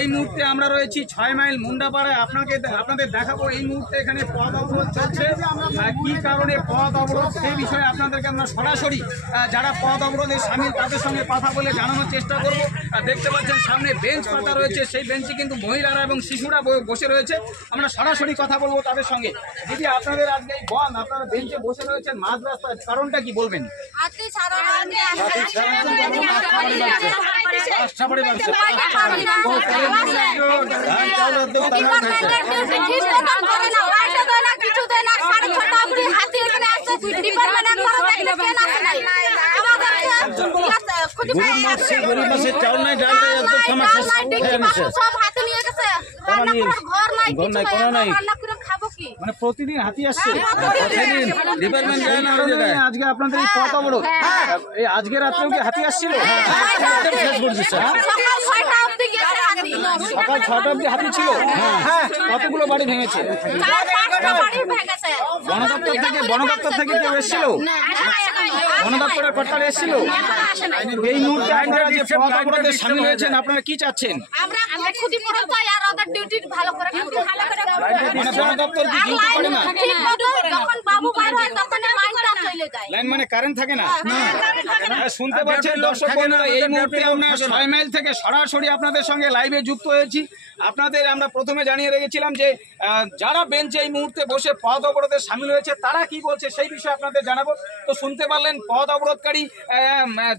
এই মুহূর্তে আমরা রয়েছি 6 মাইল মুন্ডাপাড়ায়। আপনাদের দেখাবো এই মুহূর্তে এখানে পথ অবরোধ চলছে। কি কারণে পথ অবরোধ সেই বিষয়ে আপনাদেরকে আমরা সরাসরি যারা পথ অবরোধে সামিল তাদের সঙ্গে কথা বলে জানানোর চেষ্টা করব। দেখতে পাচ্ছেন সামনে বেঞ্চ পাতা রয়েছে, সেই বেঞ্চে কিন্তু মহিলারা এবং শিশুরা বসে রয়েছে। আমরা সরাসরি কথা বলবো তাদের সঙ্গে। দিদি, আপনাদের আজকে এই বন্ধ, আপনারা বেঞ্চে বসে রয়েছেন মাঝ রাস্তায়, কারণটা কি বলবেন? মানে প্রতিদিন হাতি আসছে, আজকে আপনাদের এই পথ অবরোধ, এই আজকে রাত্রেও কি হাতি আসছিল? সকাল 6টা অব্দি হাতি ছিল। কতগুলো বাড়ি ভেঙেছে? বন দপ্তর থেকে কেউ এসেছিল? বন দপ্তরের কর্তারা এসেছিল? এই মুহূর্তে আপনারা যে পথ অবরোধে সামিল হয়েছেন, আপনারা কি চাচ্ছেন? মানে বন দপ্তর কি ডিউটি করে না? লাইন মানে কারেন্ট থাকে না। শুনতে পাচ্ছেন দর্শক বন্ধুরা, এই মুহূর্তে আমরা 6 মাইল থেকে সরাসরি আপনাদের সঙ্গে লাইভে যুক্ত হয়েছি। আপনাদের আমরা প্রথমে জানিয়ে রেখেছিলাম যে যারা বেঞ্চে এই মুহূর্তে বসে পথ অবরোধে সামিল হয়েছে তারা কি বলছে সেই বিষয়ে আপনাদের জানাবো। তো শুনতে পারলেন পথ অবরোধকারী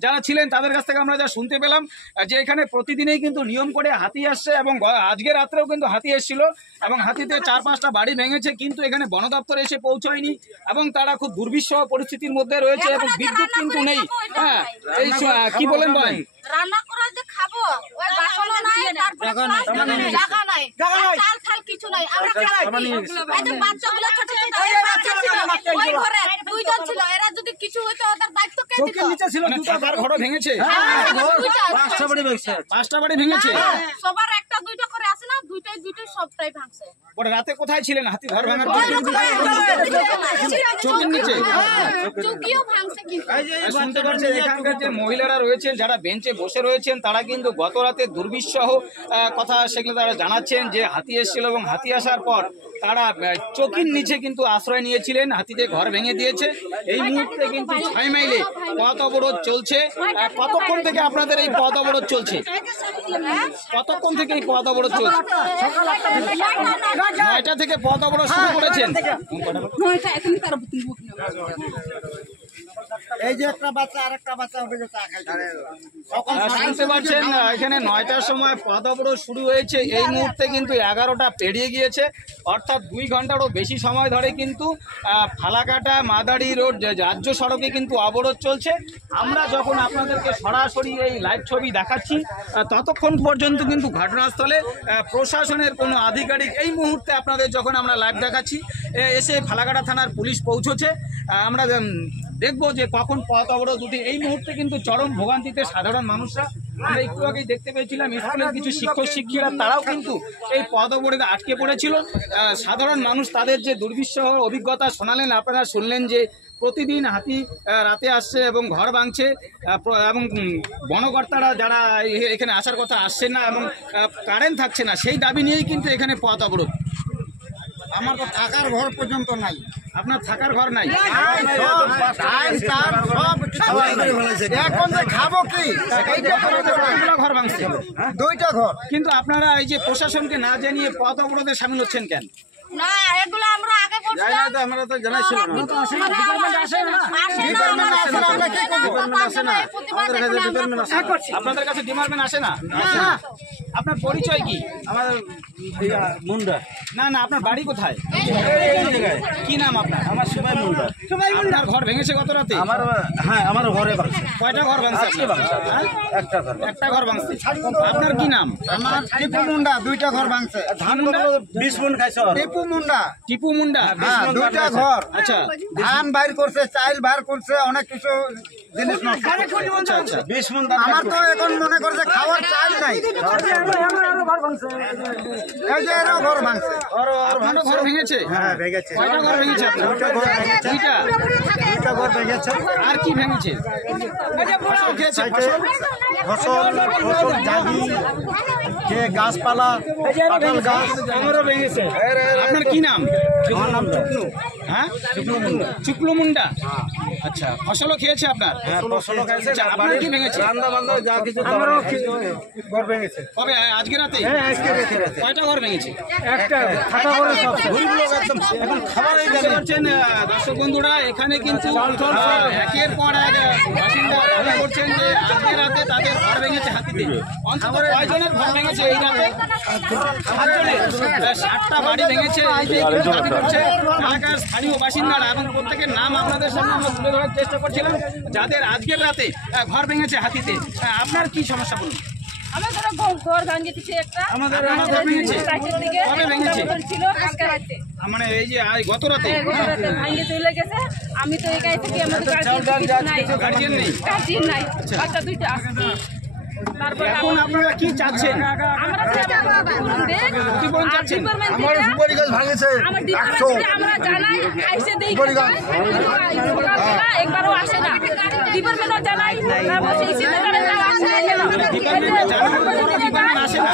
যারা ছিলেন তাদের কাছ থেকে আমরা যা শুনতে পেলাম যে এখানে প্রতিদিনই কিন্তু নিয়ম করে হাতি আসছে এবং আজকে রাত্রেও কিন্তু হাতি এসেছিল এবং হাতিতে 4-5টা বাড়ি ভেঙেছে, কিন্তু এখানে বন দপ্তর এসে পৌঁছয়নি এবং তারা খুব দুর্বিষহ পরিস্থিতির মধ্যে রয়েছে এবং বিদ্যুৎ কিন্তু নেই। হ্যাঁ, এই কি বলেন ভাই? রান্না করে যে খাবো ওই বাসনও নাই, তারপরে জায়গা নাই, চাল খাল কিছু নাই। আমরা খাই এই যে বাচ্চাগুলো ছোট ছোট বাচ্চা ছিল ওই ঘরে দুইজন ছিল, এরা যদি কিছু হতো ওদের দায়িত্ব কে দিত? চোখের নিচে ছিল, দুটার ঘরও ভেঙেছে। 5টা বাড়ি ভেঙেছে। 5টা বাড়ি ভেঙেছে। সবার একটা দুইটা করে আছে না, দুইটাই সবটাই ভাঙছে। পরে রাতে কোথায় ছিলেন হাতি ঘর ভাঙার পর? চোখের নিচে চোখেও ভাঙছে। কিন্তু শুনতে পাচ্ছেন এখানকার যে মহিলারা রয়েছেন যারা বেঞ্চে বসে রয়েছেন তারা কিন্তু গত রাতে দুর্বিষহ কথা সেগুলো তারা জানাচ্ছেন যে হাতি এসেছিল এবং হাতি আসার পর তারা চোখের নিচে কিন্তু আশ্রয় নিয়েছিলেন, হাতিতে ঘর ভেঙে দিয়েছে। এই মুহূর্তে কিন্তু 6 মাইলে পথ অবরোধ চলছে। কতক্ষণ থেকে আপনাদের এই পথ অবরোধ চলছে? কতক্ষণ থেকে এই পথ অবরোধ চলছে? 9টা থেকে পথ অবরোধ শুরু করেছেন। এই যে একটা বাচ্চা আরেকটা বাচ্চা শুনতে পাচ্ছেন এখানে 9টার সময় পথ অবরোধ শুরু হয়েছে, এই মুহূর্তে কিন্তু 11টা পেরিয়ে গিয়েছে, অর্থাৎ 2 ঘন্টারও বেশি সময় ধরে কিন্তু ফালাকাটা মাদারি রোড রাজ্য সড়কে কিন্তু অবরোধ চলছে। আমরা যখন আপনাদেরকে সরাসরি এই লাইভ ছবি দেখাচ্ছি ততক্ষণ পর্যন্ত কিন্তু ঘটনাস্থলে প্রশাসনের কোনো আধিকারিক, এই মুহূর্তে আপনাদের যখন আমরা লাইভ দেখাচ্ছি এসে ফালাকাটা থানার পুলিশ পৌঁছেছে। আমরা দেখবো যে কখন পথ অবরোধ উঠে। এই মুহূর্তে কিন্তু চরম ভোগান্তিতে সাধারণ মানুষরা। আমরা একটু আগেই দেখতে পেয়েছিলাম স্কুলের কিছু শিক্ষক শিক্ষিকারা তারাও কিন্তু এই পথ অবরোধে আটকে পড়েছিল। সাধারণ মানুষ তাদের যে দুর্বিষহ অভিজ্ঞতা শোনালেন, আপনারা শুনলেন যে প্রতিদিন হাতি রাতে আসছে এবং ঘর ভাঙছে এবং বনকর্তারা যারা এখানে আসার কথা আসছেন না এবং কারেন্ট থাকছে না, সেই দাবি নিয়েই কিন্তু এখানে পথ অবরোধ। আমার তো থাকার ঘর পর্যন্ত নাই। আপনার থাকার ঘর নাই? এখন যে খাবো কি? ঘর ভাঙছে, 2টা ঘর। কিন্তু আপনারা এই যে প্রশাসনকে না জানিয়ে পথ অবরোধে সামিল হচ্ছেন কেন? না, এগুলো আমরা আগে বলছিলাম। আমরা তো জানাইছিলাম না। আপনাদের কাছে ডিপার্টমেন্ট আসে না? আপনার পরিচয় কি? আমার মুন্ডা। না না, আপনার বাড়ি কোথায়? কি নাম আপনার? আমার সুবাই মুন্ডা। আপনার ঘর ভেঙেছে গত রাতে? হ্যাঁ, আমার ঘরে ভাঙছে। কয়টা ঘর ভাঙছে? একটা ঘর ভাঙছে। আপনার কি নাম? আমার টিপু মুন্ডা। 2টা ঘর ভাঙছে। ধান 20 মণ খাইছে। টিপু মুন্ডা। টিপু মুন্ডা? হ্যাঁ, 2টা ঘর। আচ্ছা, ধান বাইর করছে, চাইল বাইর করছে, অনেক কিছু জিনিস নষ্ট। আচ্ছা আচ্ছা। 20 মণ। আমার তো এখন মনে করছে খাওয়ার চাইল নাই। এই যে এরও ঘর ভাঙছে। আপনারও ঘর ভেঙেছে? হ্যাঁ, ভেঙেছে। কয়টা ঘর ভেঙেছে? 2টা ঘর ভেঙেছে। 2টা ঘর ভেঙেছে। আর কি ভেঙেছে? ফসল খেয়েছে? ফসল জালি যে গাছপালা কাঁঠাল গাছ আমারও ভেঙেছে। আপনার কি নাম? আমার নাম টুকলু। হ্যাঁ, চুকলু মুন্ডা। আচ্ছা, ফসলও খেয়েছে আপনার? হ্যাঁ, ফসলও খাইছে, আচ্ছা, আপনার কি ভেঙেছে? রান্না বান্না যা কিছু আমারও ঘর ভেঙেছে। কবে? আজকে রাতে? হ্যাঁ, আজকে রেখে গেছে। কয়টা ঘর ভেঙেছে? একটা খাতা করে সব ঘুরিগুলো একদম এখন খাবারই বুঝতে পারছেন দর্শক বন্ধুরা, এখানে কিন্তু একের পর এক বাসিন্দা দাবি করছেন যে আজকে রাতে তাদের ঘর ভেঙেছে হাতিতে। অন্তত কয়জনের ঘর ভেঙেছে এই রাতে? 7 জনের। 60টা বাড়ি ভেঙেছে, এই যে কিন্তু দাবি করছে এলাকার স্থানীয় বাসিন্দারা, এবং প্রত্যেকের নাম আপনাদের সামনে আমরা তুলে ধরার চেষ্টা করছিলাম যাদের আজকের রাতে ঘর ভেঙেছে হাতিতে। আপনার কি সমস্যা বলুন? আমাদের ঘর ভাঙে দিচ্ছে একটা। আমাদের ঘর ভেঙেছে? রাতের দিকে কবে ভেঙেছে? ছিল কালকে রাতে। মানে এই যে গত রাতে? গত রাতে ভাঙে চলে গেছে। আমি তো একাই থাকি, আমাদের গার্জিয়ান নাই। গার্জিয়ান নেই? গার্জিয়ান নাই, বাচ্চা দুইটা আছে। তারপর এখন আপনারা কি চাচ্ছেন? আমরা ক্ষতিপূরণ চাচ্ছেন? আমার সুপারি গাছ ভাঙেছে আমার 100। ডিপার্টমেন্টে আমরা জানাই, আইসে দেই একবারও আসে না। ডিপার্টমেন্টও জানাই, তারপর সেই সিদ্ধান্ত আসে না। ডিপার্টমেন্টে জানানোর পরও ডিপার্টমেন্ট আসে না?